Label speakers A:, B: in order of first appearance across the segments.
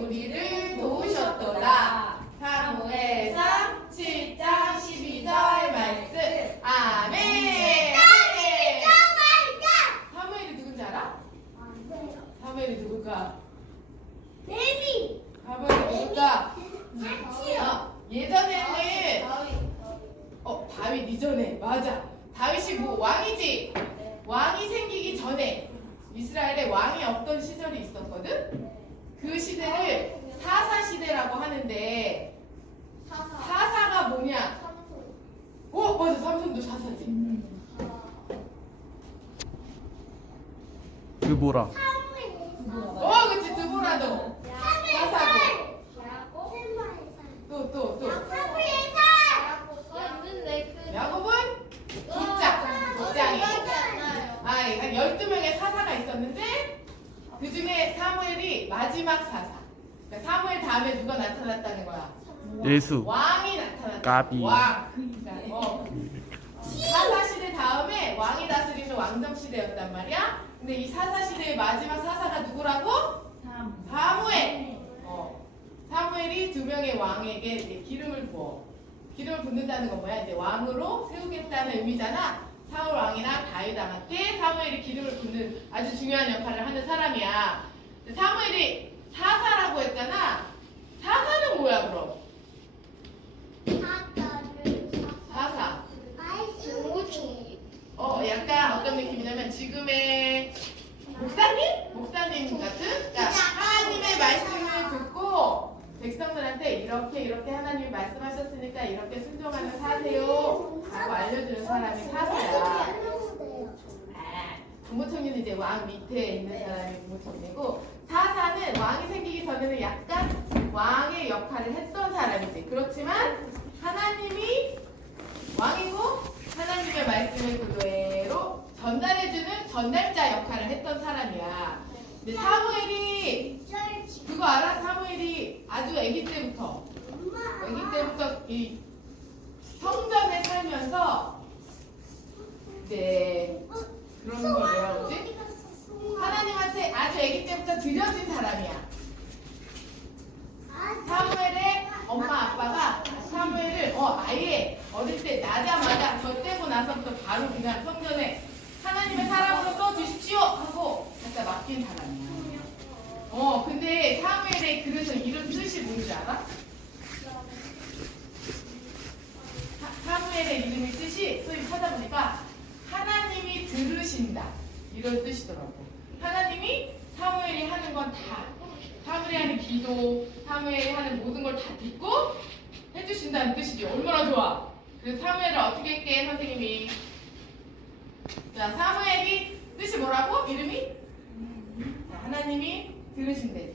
A: 우리를 도우셨도다. 사무엘상 7장 12절 말씀. 아멘. 사무엘이 누군지 알아? 사무엘이 누굴까? 사무엘이 누굴까? 어, 예전에는 어 다윗 이전에 맞아. 다윗이 뭐 왕이지? 왕이 생기기 전에 이스라엘에 왕이 없던 시절이 있었거든. 그 시대를 사사 시대라고 하는데
B: 사사.
A: 사사가 뭐냐? 어 맞아 삼손도 사사지.
B: 아.
C: 드보라
A: 어 그치 드보라도 사사고
B: 야곱.
A: 또또 또.
B: 야곱. 어, 있는데 그.
A: 야곱은 족장이.
B: 기억이 안 나요.
A: 아, 한 12명의 사사가 있었는데 그 중에 사무엘이 마지막 사사. 그러니까 사무엘 다음에 누가 나타났다는 거야?
C: 예수
A: 왕이 나타났다.
C: 까비.
A: 왕. 어. 사사 시대 다음에 왕이 다스리는 왕정 시대였단 말이야. 근데 이 사사 시대의 마지막 사사가 누구라고? 사무엘. 어. 사무엘이 두 명의 왕에게 이제 기름을 부어. 기름을 붓는다는 건 뭐야? 이제 왕으로 세우겠다는 의미잖아. 사울 왕이나 다윗 왕한테 사무엘이 아주 중요한 역할을 하는 사람이야. 사무엘이 사사라고 했잖아. 사사는 뭐야 그럼? 사사. 어, 약간 어떤 느낌이냐면 지금의 목사님? 목사님 같은? 그러니까 하나님의 말씀을 듣고 백성들한테 이렇게 이렇게 하나님이 말씀하셨으니까 이렇게 순종하면 사세요 라고 알려주는 사람이 사사야 아, 국무총리는 이제 왕 밑에 있는 사람이 국무총리고 사사는 왕이 생기기 전에는 약간 왕의 역할을 했던 사람이지. 그렇지만 하나님이 왕이고 하나님의 말씀을 그대로 전달해주는 전달자 역할을 했던 사람이야. 근데 사무엘이 그거 알아? 사무엘이 아주 아기 때부터. 아기 때부터 이 성전에 살면서 이제 그런 걸 뭐라 그러지? 하나님한테 아기 때부터 드려진 사람이야. 사무엘의 엄마 아빠가 사무엘을 어 아예 어릴 때 나자마자 저 떼고 나서부터 바로 그냥 성전에 하나님의 사람으로 써 주십시오 하고 갖다 맡긴 사람이야. 어 근데 사무엘의 그래서 이름 뜻이 뭔지 알아? 사- 사무엘의 이름의 뜻이 소위 찾아보니까 하나님이 들으신다 이런 뜻이더라고. 하나님이 사무엘이 하는 건 다 사무엘이 하는 기도, 사무엘이 하는 모든 걸 다 듣고 해주신다는 뜻이지. 얼마나 좋아. 그래서 사무엘을 어떻게 했게 선생님이? 자 사무엘이 뜻이 뭐라고? 이름이? 자, 하나님이 들으신대.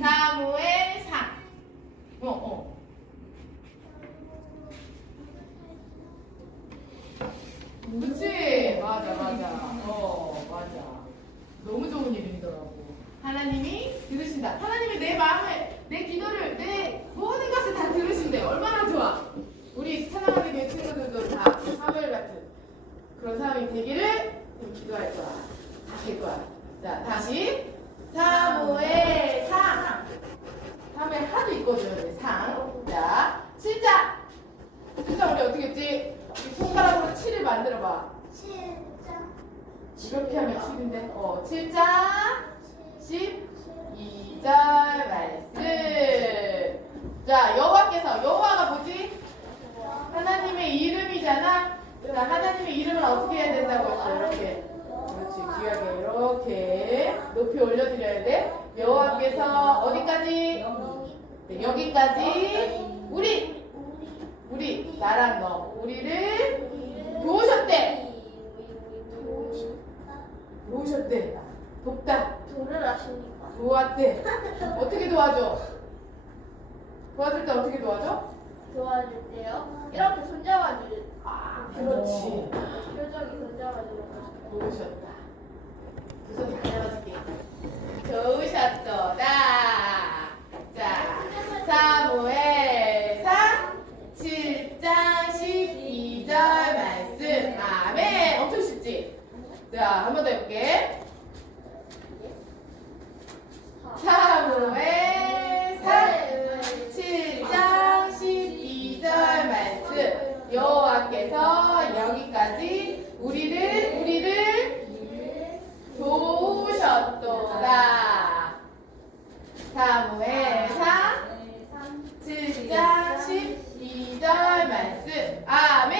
A: 자, 사무엘 상. 어 어. 그치? 맞아, 맞아. 어, 맞아. 너무 좋은 이름이더라고. 하나님이 들으신다. 하나님이 내 마음을, 내 기도를, 내 모든 것을 다 들으신대. 얼마나 좋아. 우리 사랑하는 교회 친구들도 다 사무엘 같은 그런 사람이 되기를 기도할 거야. 다 될 거야. 자, 다시. 사무엘 상. 사무엘 하도 있거든. 상. 자, 칠자. 칠자 우리 어떻게 했지? 이 손가락으로 칠을 만들어봐. 이렇게 하면 7인데 어 7장 12절 말씀. 자 여호와께서 여호와가 뭐지? 하나님의 이름이잖아. 자 하나님의 이름을 어떻게 해야 된다고 했어 이렇게. 그렇지. 귀하게 이렇게 높이 올려드려야 돼. 여호와께서 어디까지? 네, 여기까지. 우리. 우리. 나랑 너 우리를 도우셨대 돕다
B: 돌을 아십니까?
A: 도왔대 어떻게 도와줘? 도와줄 때 어떻게 도와줘?
B: 도와줄 때요? 이렇게 손잡아줄
A: 아 그렇지
B: 표정이 손잡아주는 거죠.
A: 도우셨다 두손 다 잡아줄게 도우셨도다 자 사무엘상 7장 12절 말씀 아멘 엄청 쉽지? 자 한 번 더 해볼게